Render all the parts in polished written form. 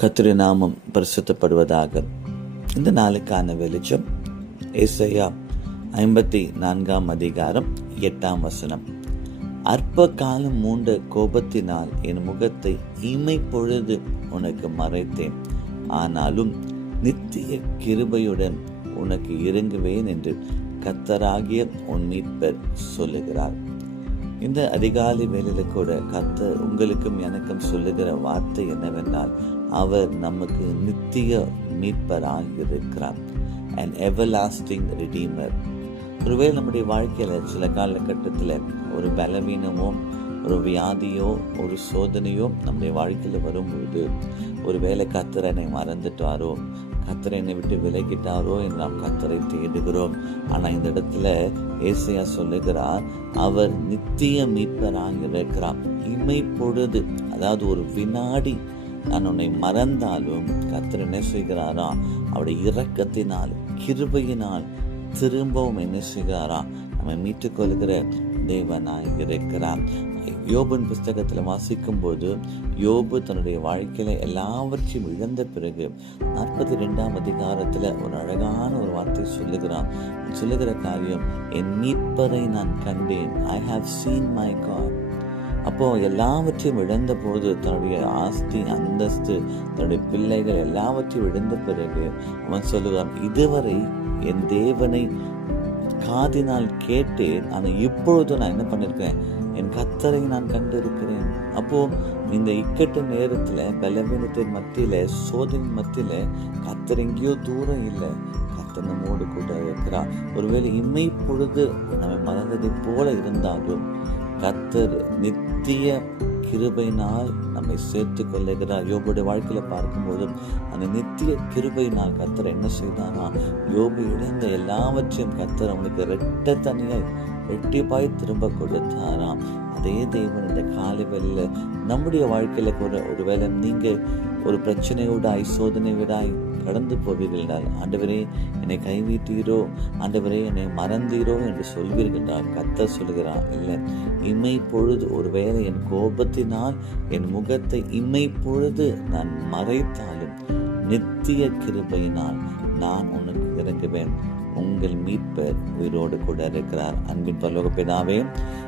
கர்த்தருடைய நாமம் பரிசுத்தப்படுவதாக. இந்த நாளுக்கான வெளிச்சம் ஏசாயா 54:8. அற்ப காலம் மூண்ட கோபத்தினால் என் முகத்தை இமைப்பொழுது உனக்கு மறைத்தேன், ஆனாலும் நித்திய கிருபையுடன் உனக்கு இறங்குவேன் என்று கர்த்தராகிய உன் மீட்பர் சொல்லுகிறார். இந்த அதிகாலை வேளையில கூட கர்த்தர் உங்களுக்கும் எனக்கும் சொல்லுகிற வார்த்தை என்னவென்றால், அவர் நமக்கு நித்திய மீட்பராக இருக்கிறார், an everlasting redeemer. ஒருவேளை நம்முடைய வாழ்க்கையில சில காலகட்டத்தில் ஒரு பலவீனமோ, ஒரு வியாதியோ, ஒரு சோதனையோ நம்முடைய வாழ்க்கையில வரும்பொழுது, ஒருவேளை கர்த்தர் என்னை மறந்துட்டாரோ, கர்த்தர் என்னை விட்டு விலகிட்டாரோ என்று நாம் கர்த்தரை தேடுகிறோம். ஆனால் இந்த இடத்துல ஏசாயா சொல்லுகிறார், அவர் நித்திய மீட்பராக இருக்கிறார். இமை பொழுது, அதாவது ஒரு வினாடி நான் உன்னை மறந்தாலும் கர்த்தர் என்ன செய்கிறாரா, அவருடைய இரக்கத்தினால், கிருபையினால் திரும்பவும் என்ன செய்கிறாரா, நம்ம மீட்டுக் கொள்கிற தேவனாய் இருக்கிறார். யோபின் புஸ்தகத்தில் வாசிக்கும் போது, யோபு தன்னுடைய வாழ்க்கையில எல்லாவற்றையும் இழந்த பிறகு 42ஆம் அதிகாரத்துல ஒரு அழகான ஒரு வார்த்தை சொல்லுகிற காரியம், என் மீட்பரை நான் கண்டேன், I have seen my God. அப்போ எல்லாவற்றையும் இழந்த போது, தன்னுடைய ஆஸ்தி, அந்தஸ்து, தன்னுடைய பிள்ளைகள் எல்லாவற்றையும் இழந்த பிறகு அவன் சொல்லுவான், இதுவரை என் தேவனை காதினால் கேட்டேன், ஆனால் இப்பொழுது நான் என்ன பண்ணிருக்கேன், என் கர்த்தரை நான் கண்டிருக்கிறேன். அப்போ இந்த இக்கட்டு நேரத்துல, பலவீனத்தின் மத்தியில, சோதனை மத்தியில கர்த்தர் எங்கேயோ தூரம் இல்லை, கர்த்தர் நம்மோடு கூட இருக்கிறார். ஒருவேளை இமை பொழுது நம்ம மறந்ததை போல இருந்தாலும் கர்த்தர் நித்திய கிருபையினால் நம்மை சேர்த்து கொள்ளுகிறார். யோபுடைய வாழ்க்கையில பார்க்கும்போது அந்த நித்திய கிருபையினால் கர்த்தர் என்ன செய்தாரா, யோபு இழந்த எல்லாவற்றையும் கர்த்தர் அவனுக்கு ரெட்டிப்பாய் திரும்ப கொடுத்தாராம். அதே தேவன் இந்த காலை வேளையில நம்முடைய வாழ்க்கையில கூட, ஒருவேளை நீங்க ஒரு பிரச்சனையோடாய், சோதனை விடாய் கடந்து போவீர்கள், ஆண்டவரே என்னை கைவிட்டீரோ, ஆண்டவரே என்னை மறந்தீரோ என்று சொல்வீர்கள். கர்த்தர் சொல்கிறார், இல்லை, இமை பொழுது, ஒருவேளை என் கோபத்தினால் என் முகத்தை இமை பொழுது நான் மறைத்தாலும் நித்திய கிருபையினால் நான் உனக்கு இறங்குவேன். உங்கள் மீட்பர் உயிரோடு கூட இருக்கிறார். அன்பின் பரலோக பிதாவே,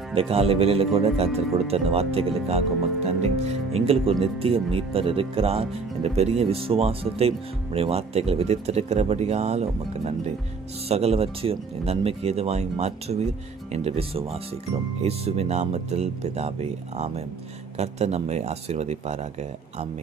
இந்த காலை வேளையில கூட கர்த்தர் கொடுத்த அந்த வார்த்தைகளுக்காக உமக்கு நன்றி. எங்களுக்கு ஒரு நித்திய மீட்பர் இருக்கிறார் என்ற பெரிய விசுவாசத்தை உடைய வார்த்தைகள் விதைத்திருக்கிறபடியால் உமக்கு நன்றி. சகலவற்றையும் நன்மைக்கு எதுவாய் மாற்றுவீர் என்று விசுவாசிக்கிறோம். இயேசுவின் நாமத்தில் பிதாவே, ஆமென். கர்த்தர் நம்மை ஆசீர்வதிப்பாராக. ஆமென்.